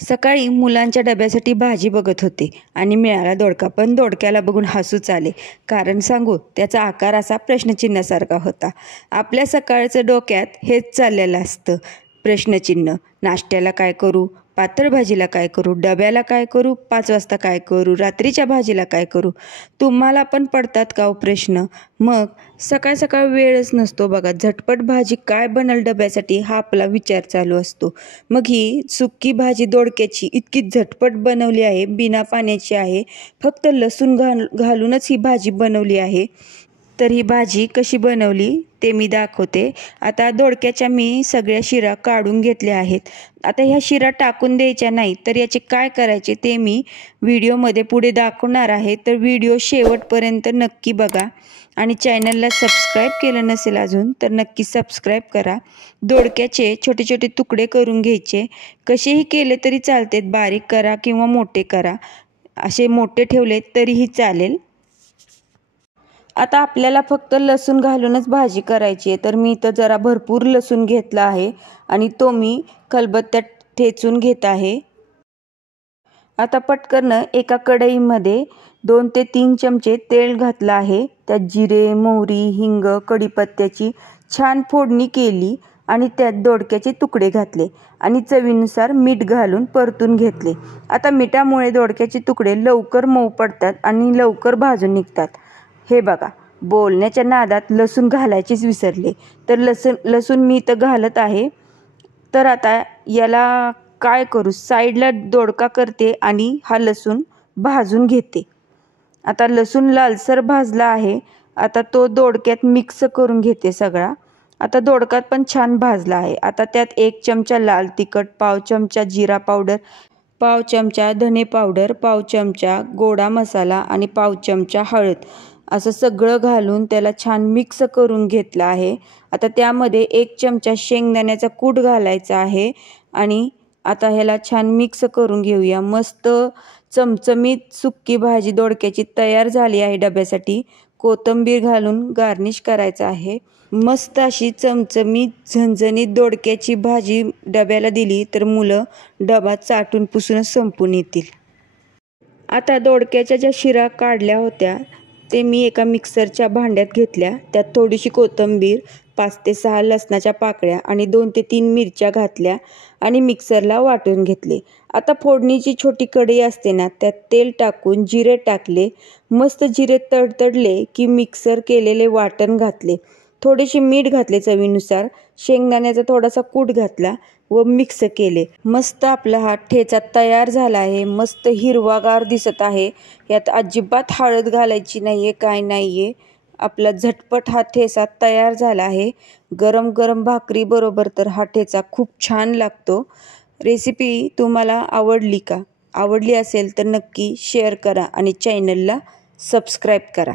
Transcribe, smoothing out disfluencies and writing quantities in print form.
सकाळी मुलांच्या डब्यासाठी भाजी बघत होते आणि मिळाला दोडका, पण दोडक्याला बघून हसूच आले. कारण सांगू, त्याचा आकार असा प्रश्नचिन्हासारखा होता. आपल्या सकाळचं डोक्यात हेच चाललेलं असतं, प्रश्नचिन्ह. नाश्त्याला काय करू, पातळ भाजीला काय करू, डब्याला काय करू, 5 वाजता काय करू, रात्रीच्या भाजीला काय करू. तुम्हाला पण पडतात का हो प्रश्न? मग सकाळ सकाळ वेळच नसतो बघा. झटपट भाजी काय बनल डब्यासाठी हा आपला विचार चालू असतो. मग ही सुक्की भाजी दोडक्याची इतकी झटपट बनवली आहे, बिना पाण्याची आहे. फक्त लसूण घालूनच ही भाजी बनवली आहे. तर ही भाजी कशी बनवली ते मी दाखवते. आता दोडक्याच्या मी सगळ्या शिरा काढून घेतल्या आहेत. आता ह्या शिरा टाकून द्यायच्या नाही, तर याचे काय करायचे ते मी व्हिडिओमध्ये पुढे दाखवणार आहे. तर व्हिडिओ शेवटपर्यंत नक्की बघा आणि चॅनलला सबस्क्राईब केलं नसेल अजून तर नक्की सबस्क्राईब करा. दोडक्याचे छोटे छोटे तुकडे करून घ्यायचे. कसेही केले तरी चालतात, बारीक करा किंवा मोठे करा. असे मोठे ठेवले तरीही चालेल. आता आपल्याला फक्त लसूण घालूनच भाजी करायची आहे. तर मी इथं जरा भरपूर लसूण घेतला आहे आणि तो मी खलबत्त्यात ठेचून घेत आहे. आता पटकन एका कढईमध्ये 2 ते 3 चमचे तेल घातलं आहे. त्यात जिरे, मोहरी, हिंग, कढीपत्त्याची छान फोडणी केली आणि त्यात दोडक्याचे तुकडे घातले आणि चवीनुसार मीठ घालून परतून घेतले. आता मिठामुळे दोडक्याचे तुकडे लवकर मऊ पडतात आणि लवकर भाजून निघतात. हे बघा, बोलण्याच्या नादात लसूण घालायचीच विसरले. तर लसूण मी इथं घालत आहे. तर आता याला काय करू, साईडला दोडका करते आणि हा लसूण भाजून घेते. आता लसूण लालसर भाजला आहे. आता तो दोडक्यात मिक्स करून घेते सगळा. आता दोडका पण छान भाजला आहे. आता त्यात 1 चमचा लाल तिखट, पाव चमचा जिरा पावडर, पाव चमचा धने पावडर, पाव चमचा गोडा मसाला आणि पाव चमचा हळद असं सगळं घालून त्याला छान मिक्स करून घेतलं आहे. आता त्यामध्ये 1 चमचा शेंगदाण्याचा कूट घालायचा आहे आणि आता ह्याला छान मिक्स करून घेऊया. मस्त चमचमीत सुक्की भाजी दोडक्याची तयार झाली आहे डब्यासाठी. कोथिंबीर घालून गार्निश करायचं आहे. मस्त अशी चमचमीत झणझणीत दोडक्याची भाजी डब्याला दिली तर मुलं डबा चाटून पुसूनच संपून येतील. आता दोडक्याच्या ज्या शिरा काढल्या होत्या ते मी एका मिक्सरच्या भांड्यात घेतल्या. त्यात थोडीशी कोथिंबीर, 5 ते 6 लसणाच्या पाकळ्या आणि 2 ते 3 मिरच्या घातल्या आणि मिक्सरला वाटून घेतले. आता फोडणीची छोटी कढई असते ना, त्यात तेल टाकून जिरे टाकले. मस्त जिरे तडतडले की मिक्सर केलेले वाटण घातले. थोडेसे मीठ घातले चवीनुसार. शेंगदाण्याचा थोडासा कूट घातला व मिक्स केले. मस्त आपला हा ठेचा तयार झाला आहे. मस्त हिरवागार दिसत आहे. यात अजिबात हळद घालायची नाही आहे, काय नाही आहे. आपला झटपट हा ठेचा तयार झाला आहे. गरम गरम भाकरी बरोबर तर हा ठेचा खूप छान लागतो. रेसिपी तुम्हाला आवडली का? आवडली असेल तर नक्की शेअर करा आणि चॅनलला सबस्क्राईब करा.